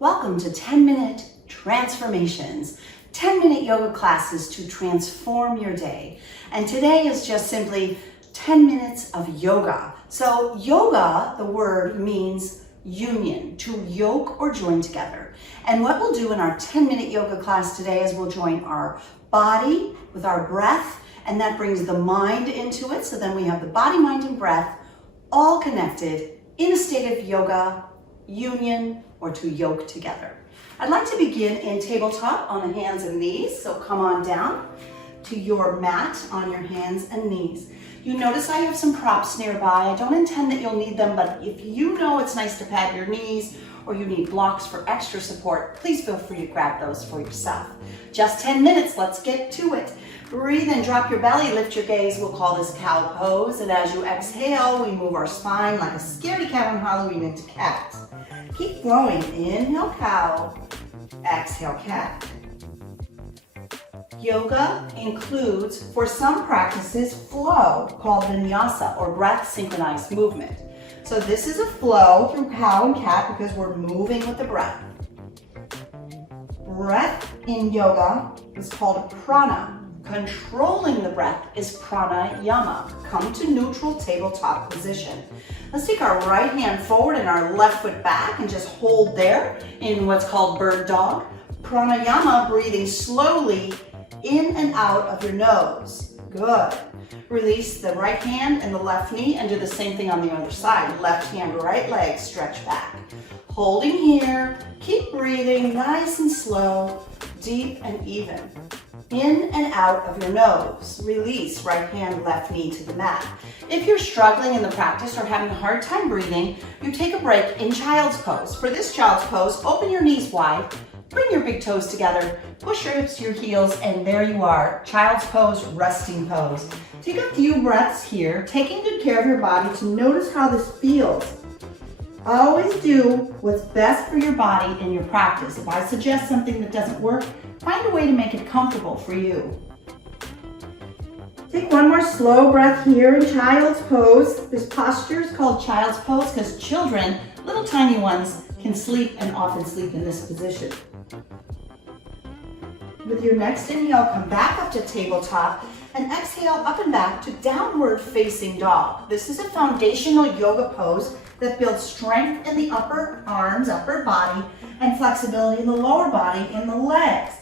Welcome to 10-minute transformations, 10-minute yoga classes to transform your day. And today is just simply 10 minutes of yoga. So yoga, the word, means union, to yoke or join together. And what we'll do in our 10-minute yoga class today is we'll join our body with our breath, and that brings the mind into it. So then we have the body, mind, and breath all connected in a state of yoga, union, or to yoke together. I'd like to begin in tabletop on the hands and knees. So come on down to your mat on your hands and knees. You notice I have some props nearby. I don't intend that you'll need them, but if you know it's nice to pad your knees or you need blocks for extra support, please feel free to grab those for yourself. Just 10 minutes, let's get to it. Breathe in, drop your belly, lift your gaze. We'll call this cow pose. And as you exhale, we move our spine like a scaredy cat on Halloween into cat. Keep flowing. Inhale, cow. Exhale, cat. Yoga includes, for some practices, flow called vinyasa or breath synchronized movement. So this is a flow through cow and cat because we're moving with the breath. Breath in yoga is called prana. Controlling the breath is pranayama. Come to neutral tabletop position. Let's take our right hand forward and our left foot back and just hold there in what's called bird dog. Pranayama, breathing slowly in and out of your nose. Good. Release the right hand and the left knee and do the same thing on the other side. Left hand, right leg, stretch back. Holding here, keep breathing nice and slow, deep and even. In and out of your nose. Release right hand, left knee to the mat. If you're struggling in the practice or having a hard time breathing, you take a break in child's pose. For this child's pose, open your knees wide, bring your big toes together, push your hips to your heels, and there you are, child's pose, resting pose. Take a few breaths here, taking good care of your body to notice how this feels. Always do what's best for your body in your practice. If I suggest something that doesn't work, find a way to make it comfortable for you. Take one more slow breath here in child's pose. This posture is called child's pose because children, little tiny ones, can sleep and often sleep in this position. With your next inhale, come back up to tabletop and exhale up and back to downward facing dog. This is a foundational yoga pose that builds strength in the upper arms, upper body, and flexibility in the lower body, in the legs.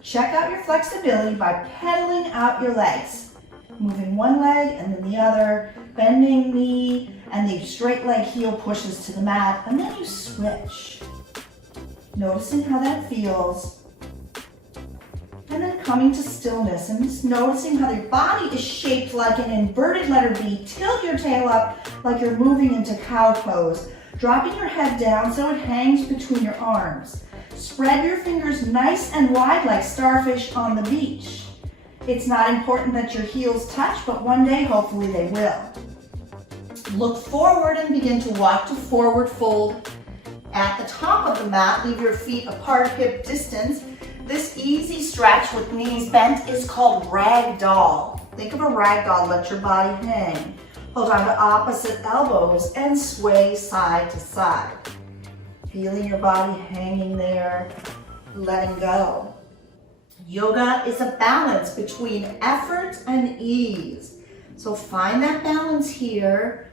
Check out your flexibility by pedaling out your legs. Moving one leg and then the other, bending knee, and the straight leg heel pushes to the mat, and then you switch. Noticing how that feels. And then coming to stillness and just noticing how your body is shaped like an inverted letter B. Tilt your tail up like you're moving into cow pose. Dropping your head down so it hangs between your arms. Spread your fingers nice and wide like starfish on the beach. It's not important that your heels touch, but one day, hopefully, they will. Look forward and begin to walk to forward fold. At the top of the mat, leave your feet apart, hip distance. This easy stretch with knees bent is called rag doll. Think of a rag doll, let your body hang. Hold on to opposite elbows and sway side to side. Feeling your body hanging there, letting go. Yoga is a balance between effort and ease. So find that balance here.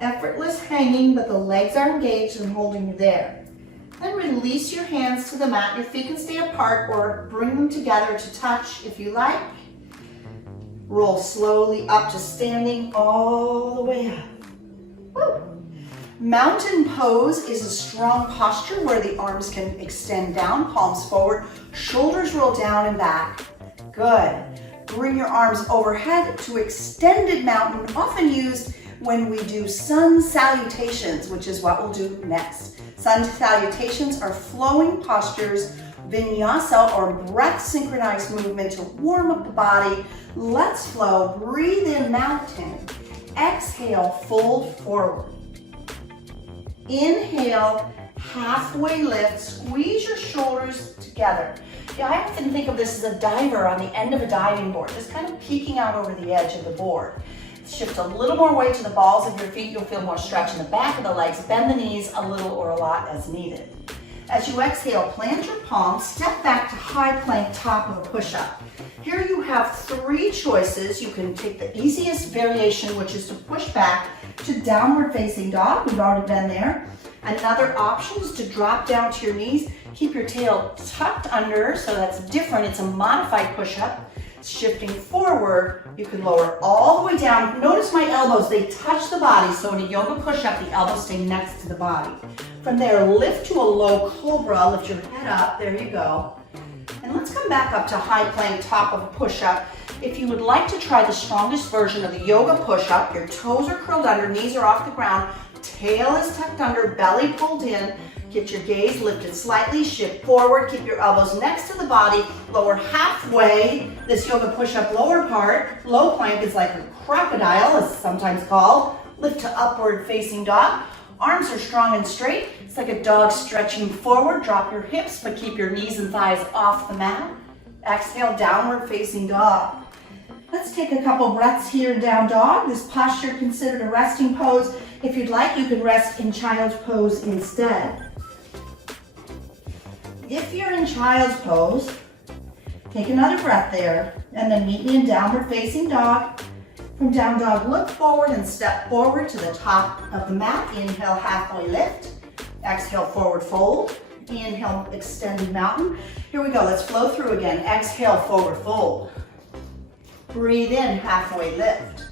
Effortless hanging, but the legs are engaged and holding you there. Then release your hands to the mat. Your feet can stay apart or bring them together to touch if you like. Roll slowly up to standing all the way up. Woo. Mountain pose is a strong posture where the arms can extend down, palms forward, shoulders roll down and back. Good. Bring your arms overhead to extended mountain, often used when we do sun salutations, which is what we'll do next. Sun salutations are flowing postures, vinyasa or breath synchronized movement to warm up the body. Let's flow. Breathe in mountain. Exhale, fold forward. Inhale, halfway lift. Squeeze your shoulders together. Yeah, I often think of this as a diver on the end of a diving board, just kind of peeking out over the edge of the board. Shift a little more weight to the balls of your feet. You'll feel more stretch in the back of the legs. Bend the knees a little or a lot as needed. As you exhale, plant your palms, step back to high plank, top of a push-up. Here you have 3 choices. You can take the easiest variation, which is to push back to downward facing dog. We've already been there. Another option is to drop down to your knees. Keep your tail tucked under, so that's different. It's a modified push-up. Shifting forward, you can lower all the way down. Notice my elbows, they touch the body. So in a yoga push-up, the elbows stay next to the body. From there, lift to a low cobra. Lift your head up. There you go. And let's come back up to high plank, top of a push-up. If you would like to try the strongest version of the yoga push-up, your toes are curled under, knees are off the ground, tail is tucked under, belly pulled in. Get your gaze lifted slightly, shift forward, keep your elbows next to the body, lower halfway. This yoga push-up lower part, low plank is like a crocodile, as sometimes called. Lift to upward facing dog. Arms are strong and straight. It's like a dog stretching forward. Drop your hips, but keep your knees and thighs off the mat. Exhale, downward facing dog. Let's take a couple breaths here in down dog. This posture considered a resting pose. If you'd like, you can rest in child's pose instead. If you're in child's pose, take another breath there, and then meet me in downward facing dog. From down dog, look forward and step forward to the top of the mat. Inhale, halfway lift. Exhale, forward fold. Inhale, extended mountain. Here we go, let's flow through again. Exhale, forward fold. Breathe in, halfway lift.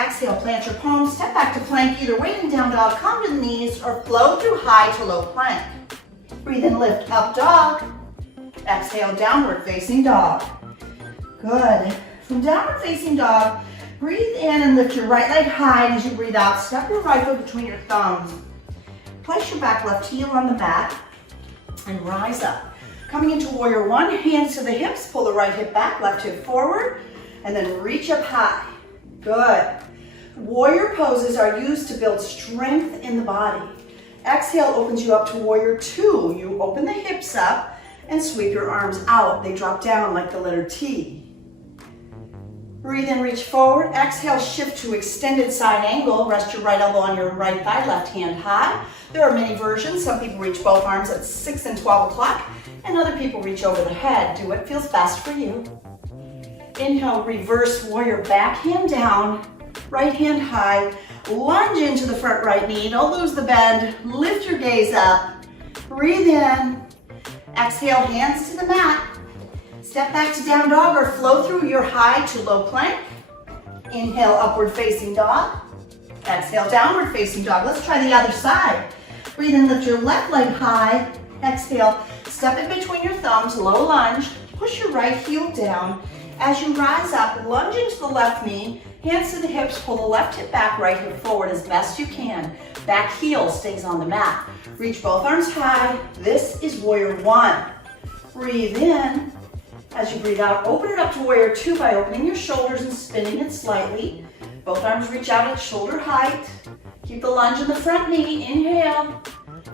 Exhale, plant your palms, step back to plank, either way in down dog, come to the knees, or flow through high to low plank. Breathe in, lift, up dog. Exhale, downward facing dog. Good. From downward facing dog, breathe in and lift your right leg high, and as you breathe out, step your right foot between your thumbs. Place your back left heel on the mat and rise up. Coming into warrior 1, hands to the hips, pull the right hip back, left hip forward, and then reach up high. Good. Warrior poses are used to build strength in the body. Exhale opens you up to warrior 2. You open the hips up and sweep your arms out. They drop down like the letter T. Breathe in, reach forward. Exhale, shift to extended side angle. Rest your right elbow on your right thigh, left hand high. There are many versions. Some people reach both arms at 6 and 12 o'clock, and other people reach over the head. Do what feels best for you. Inhale, reverse warrior, back hand down, right hand high. Lunge into the front right knee, don't lose the bend. Lift your gaze up. Breathe in. Exhale, hands to the mat. Step back to down dog or flow through your high to low plank. Inhale, upward facing dog. Exhale, downward facing dog. Let's try the other side. Breathe in, lift your left leg high. Exhale, step in between your thumbs, low lunge. Push your right heel down. As you rise up, lunge into the left knee. Hands to the hips, pull the left hip back, right hip forward as best you can. Back heel stays on the mat. Reach both arms high. This is warrior 1. Breathe in. As you breathe out, open it up to warrior 2 by opening your shoulders and spinning it slightly. Both arms reach out at shoulder height. Keep the lunge in the front knee. Inhale.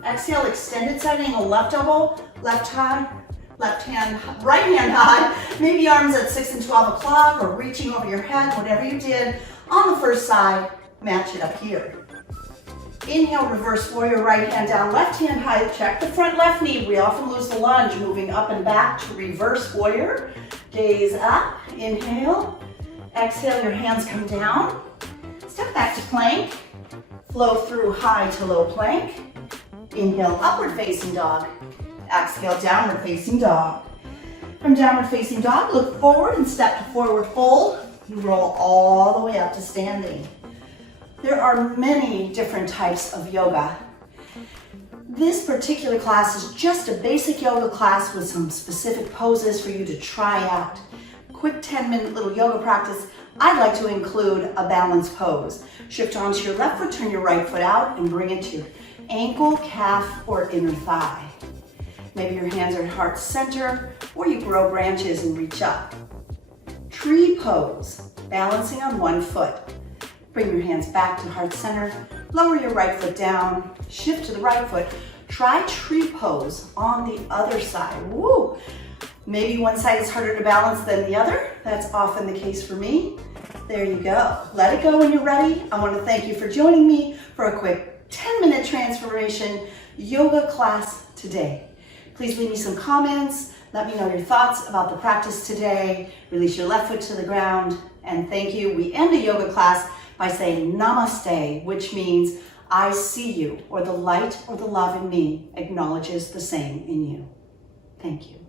Exhale, extended side angle, left elbow, left high. Left hand, right hand high, maybe arms at 6 and 12 o'clock or reaching over your head, whatever you did. On the first side, match it up here. Inhale, reverse warrior, right hand down, left hand high, check the front left knee. We often lose the lunge, moving up and back to reverse warrior. Gaze up, inhale. Exhale, your hands come down. Step back to plank. Flow through high to low plank. Inhale, upward facing dog. Exhale, downward facing dog. From downward facing dog, look forward and step to forward fold. You roll all the way up to standing. There are many different types of yoga. This particular class is just a basic yoga class with some specific poses for you to try out. Quick 10-minute little yoga practice. I'd like to include a balance pose. Shift onto your left foot, turn your right foot out, and bring it to your ankle, calf, or inner thigh. Maybe your hands are at heart center, or you grow branches and reach up. Tree pose, balancing on one foot. Bring your hands back to heart center, lower your right foot down, shift to the right foot. Try tree pose on the other side. Woo! Maybe one side is harder to balance than the other. That's often the case for me. There you go. Let it go when you're ready. I want to thank you for joining me for a quick 10-minute transformation yoga class today. today. Please leave me some comments. Let me know your thoughts about the practice today. Release your left foot to the ground, and thank you. We end a yoga class by saying namaste, which means I see you, or the light or the love in me acknowledges the same in you. Thank you.